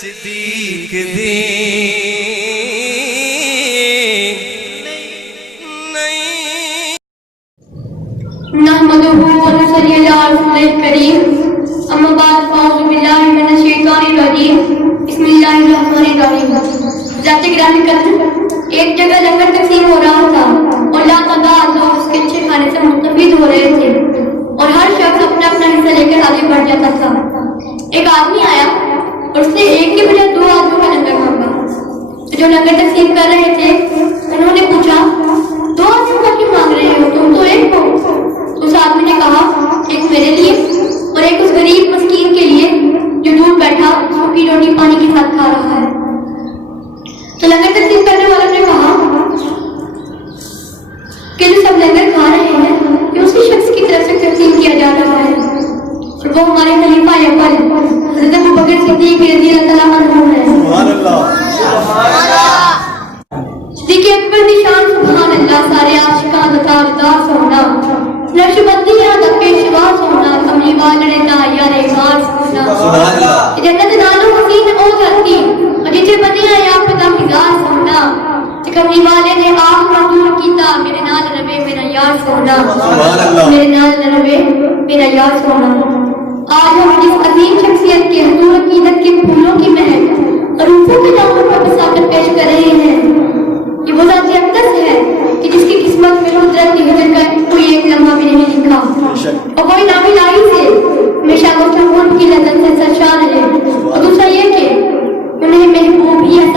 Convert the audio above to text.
صدیق دی نحمده ونصلي على رسوله الكريم اما بعد فاعوذ بالله من الشیطان الرجیم بسم اللہ الرحمن الرحیم۔ ذات گرامی قدر، ایک جگہ لنگر تقسیم ہو رہا تھا اور لا تعداد لوگ اس کے اچھے کھانے سے مستفید ہو رہے تھے اور ہر شخص اپنا اپنا حصہ لے کر آگے بڑھ جاتا تھا۔ ایک آدمی آیا اور اس نے ایک کے بجائے 2 آدمیوں کا لنگر مانگا۔ جو لنگر تقسیم کر رہے تھے انہوں نے پوچھا 2 آدمیوں کا کیوں مانگ رہے ہو، تم تو ایک ہو۔ اس آدمی نے کہا ایک میرے لیے اور ایک اس غریب مسکین کے لیے جو دور بیٹھا سوکھی روٹی پانی کے ساتھ کھا رہا ہے۔ تو لنگر تقسیم کرنے والوں نے کہا کہ جو سب لنگر کھا رہے ہیں یہ اسی شخص کی طرف سے تقسیم کیا جا رہا ہے اور وہ ہمارے خلیفہ اول حضرت ابوبکر صدیق رضی اللہ عنہ ہے۔ سبحان اللہ، صدیق اکبر کی شان سبحان اللہ، سارے عاشقاں عطا رضا سونا، نقش بندی ادب پیشوا سونا، کملی والے نایا رے مار سونا، سبحان اللہ، جنت نالو حسین او دھرتی اور جتھے بنیا آپ دا مزاج سونا، کملی والے نے آپ منظور کیتا میرے نال رہے میرا یار سونا، سبحان اللہ، میرے نال رہے میرا یار سونا۔ آج ہم جس عظیم شخصیت کے حضور عقیدت کے پھولوں کی مہک اور روحوں کے ناموں پر بساکر پیش کر رہے ہیں، یہ وہ ذات اقدس ہے کہ جس کی قسمت میں حضرت کی ہجر کا کوئی ایک لمحہ بھی نہیں لکھا اور کوئی نام الہی سے ہمیشہ گفتگو کی لذت سے سرشار ہے۔ اور دوسرا یہ کہ انہیں محبوب ہی